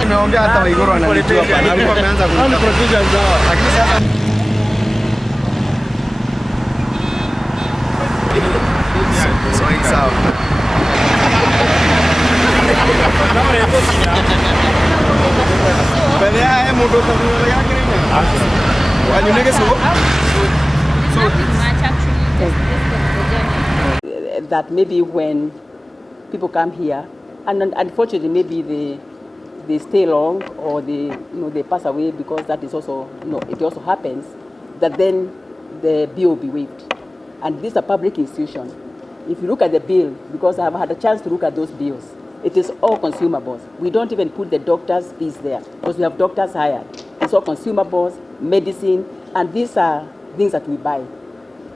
Nimeongea hata Uhuru ananijua bana. Alikuwa ameanza kunitaka procedure zao. Lakini sasa so sawa. Bale ya mtu kwa ya Kenya. Wanyunege so. That maybe when people come here, and unfortunately maybe they stay long or they pass away, because that is also it also happens that then the bill will be waived. And this is a public institution. If you look at the bill, because I have had a chance to look at those bills, it is all consumables. We don't even put the doctor's fees there because we have doctors hired. It's all consumables, medicine, and these are things that we buy.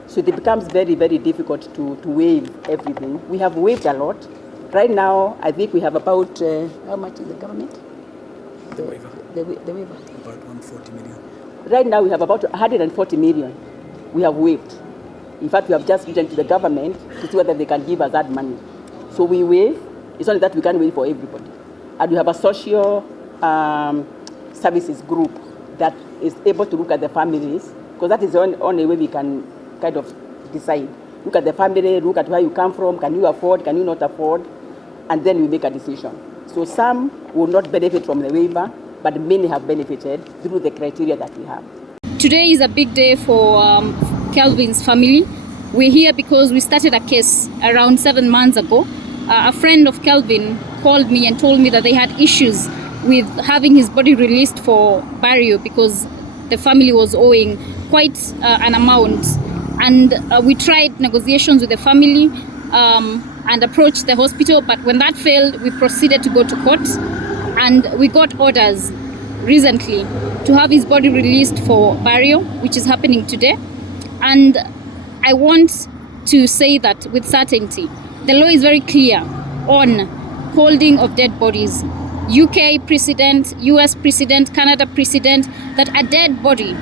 So it becomes very, very difficult to waive everything. We have waived a lot. Right now, I think we have about, how much is the government? The waiver. The waiver. About 140 million. Right now, we have about 140 million we have waived. In fact, we have just written to the government to see whether they can give us that money. So we waive. It's only that we can't waive for everybody. And we have a social services group that is able to look at the families, because that is the only way we can kind of decide. Look at the family, look at where you come from, can you afford, can you not afford, and then we make a decision. So some will not benefit from the waiver, but many have benefited through the criteria that we have. Today is a big day for Kelvin's family. We're here because we started a case around 7 months ago. A friend of Kelvin called me and told me that they had issues with having his body released for burial because the family was owing quite an amount. And we tried negotiations with the family and approached the hospital, but when that failed, we proceeded to go to court, and we got orders recently to have his body released for burial, which is happening today. And I want to say that with certainty, the law is very clear on holding of dead bodies. UK president, US president, Canada president, that a dead body,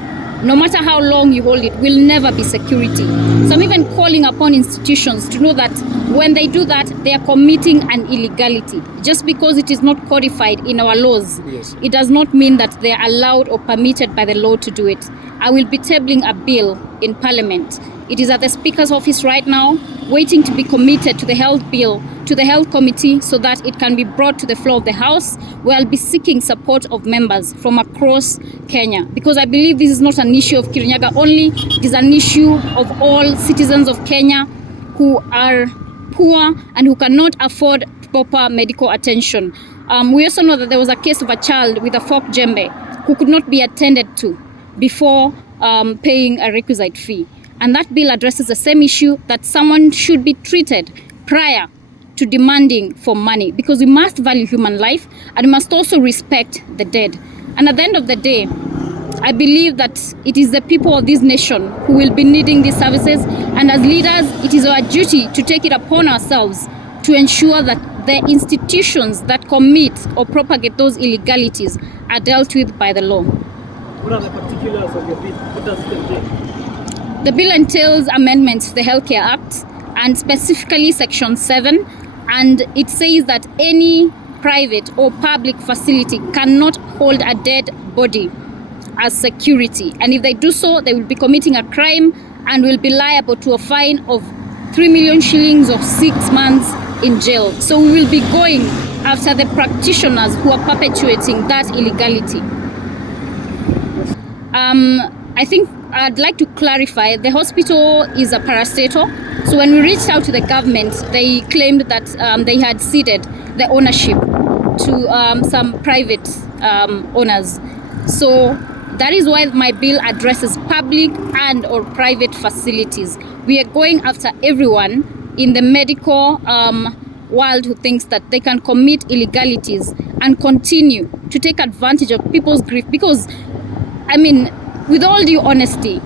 no matter how long you hold it, will never be security. So I'm even calling upon institutions to know that when they do that, they are committing an illegality. Just because it is not codified in our laws, Yes. it does not mean that they are allowed or permitted by the law to do it. I will be tabling a bill in Parliament. It is at the Speaker's office right now, waiting to be committed to the health bill, to the health committee, so that it can be brought to the floor of the House, where I'll be seeking support of members from across Kenya. Because I believe this is not an issue of Kirinyaga only, it is an issue of all citizens of Kenya who are poor and who cannot afford proper medical attention. We also know that there was a case of a child with a fork jembe who could not be attended to before paying a requisite fee. And that bill addresses the same issue, that someone should be treated prior to demanding for money, because we must value human life and we must also respect the dead. And at the end of the day, I believe that it is the people of this nation who will be needing these services, and as leaders, it is our duty to take it upon ourselves to ensure that the institutions that commit or propagate those illegalities are dealt with by the law. What are the particulars of your bill? What does it entail? The bill entails amendments to the Healthcare Act, and specifically Section 7, and it says that any private or public facility cannot hold a dead body as security, and if they do so, they will be committing a crime and will be liable to a fine of 3 million shillings or 6 months in jail. So we will be going after the practitioners who are perpetuating that illegality. I think I'd like to clarify, the hospital is a parastatal. So when we reached out to the government, they claimed that they had ceded the ownership to some private owners. So that is why my bill addresses public and or private facilities. We are going after everyone in the medical world who thinks that they can commit illegalities and continue to take advantage of people's grief. Because, I mean, with all due honesty,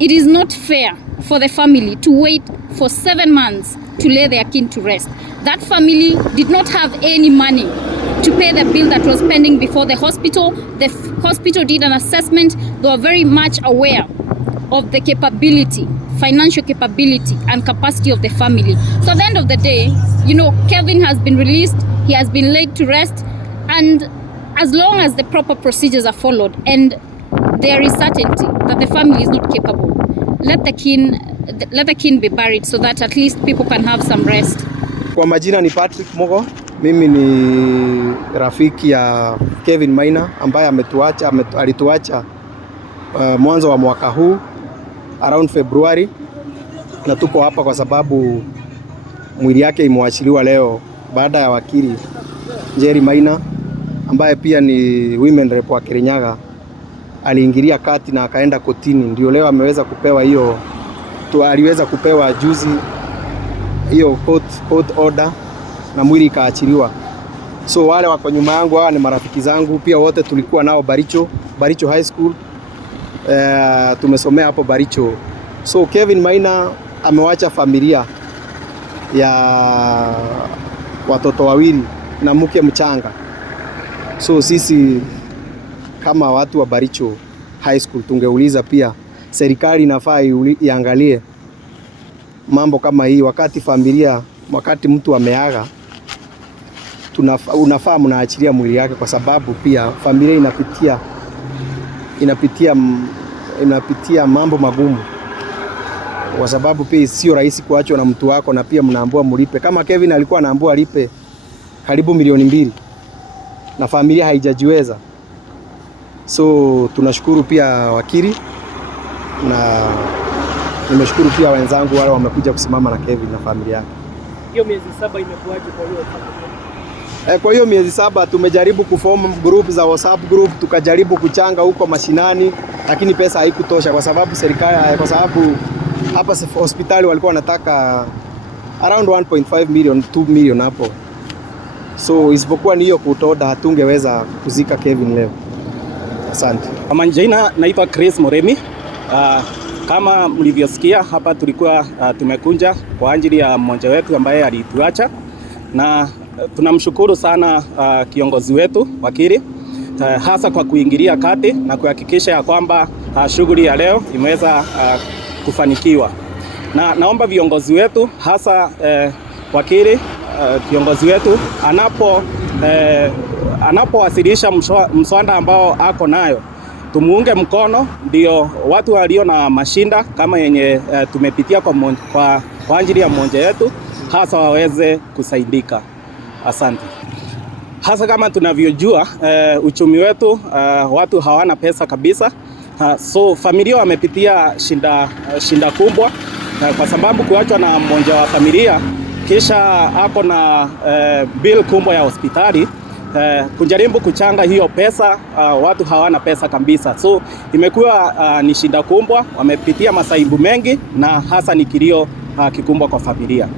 it is not fair for the family to wait for 7 months to lay their kin to rest. That family did not have any money to pay the bill that was pending before the hospital. The hospital did an assessment. They were very much aware of the capability, financial capability and capacity of the family. So at the end of the day, you know, Kevin has been released, he has been laid to rest, and as long as the proper procedures are followed and there is certainty that the family is not capable, let the kin be buried so that at least people can have some rest. Kwa majina ni Patrick Mogo. Mimi ni rafiki ya Kevin Maina ambaye alituacha mwanzo wa mwaka huu around February, na tuko hapa kwa sababu mwili yake imewachiliwa leo baada ya wakili Njeri Maina ambaye pia ni women rep wa Kirinyaga aliingilia kati na akaenda kotini, ndio leo ameweza kupewa hiyo aliweza kupewa juzi hiyo court order na mwili ikaachiliwa. So wale wako nyuma yangu hawa ni marafiki zangu pia, wote tulikuwa nao Baricho High School, tumesomea hapo Baricho. So Kevin Maina amewacha familia ya watoto wawili na mke mchanga. So sisi kama watu wa Baricho High School tungeuliza pia serikali inafaa iangalie mambo kama hii. Wakati mtu ameaga, unafaa mnaachilia mwili yake, kwa sababu pia familia inapitia mambo magumu, kwa sababu pia sio rahisi kuachwa na mtu wako na pia mnaambiwa mlipe. Kama Kevin alikuwa anaambiwa alipe karibu milioni 2 na familia haijajiweza. So tunashukuru pia wakili na nimeshukuru pia wenzangu wale wamekuja kusimama na Kevin na familia yake. Hiyo miezi 7 imekuaje kwa hiyo familia? Kwa hiyo miezi 7 tumejaribu kuform group za WhatsApp group, tukajaribu kuchanga huko mashinani, lakini pesa haikutosha kwa sababu hapa hospitali walikuwa wanataka around 1.5 million, 2 million hapo. So isipokuwa ni hiyo kutoda, hatungeweza kuzika Kevin leo. Asante. Kwa majina naitwa Chris Moremi. Kama mlivyosikia hapa tulikuwa tumekuja kwa ajili ya mmoja wetu ambaye alituacha, na tunamshukuru sana kiongozi wetu wakili hasa kwa kuingilia kati na kuhakikisha ya kwamba shughuli ya leo imeweza kufanikiwa. Na naomba viongozi wetu hasa wakili kiongozi wetu anapowasilisha mswada ambao ako nayo, tumuunge mkono, ndio watu walio na mashinda kama yenye tumepitia kwa ajili ya mmoja yetu hasa waweze kusaidika. Asante. Hasa kama tunavyojua uchumi wetu watu hawana pesa kabisa. So familia wamepitia shinda kubwa kwa sababu kuachwa na mmoja wa familia kisha ako na bill kubwa ya hospitali. Kujaribu kuchanga hiyo pesa, watu hawana pesa kabisa. So imekuwa ni shinda kubwa, wamepitia masaibu mengi na hasa ni kilio kikubwa kwa familia.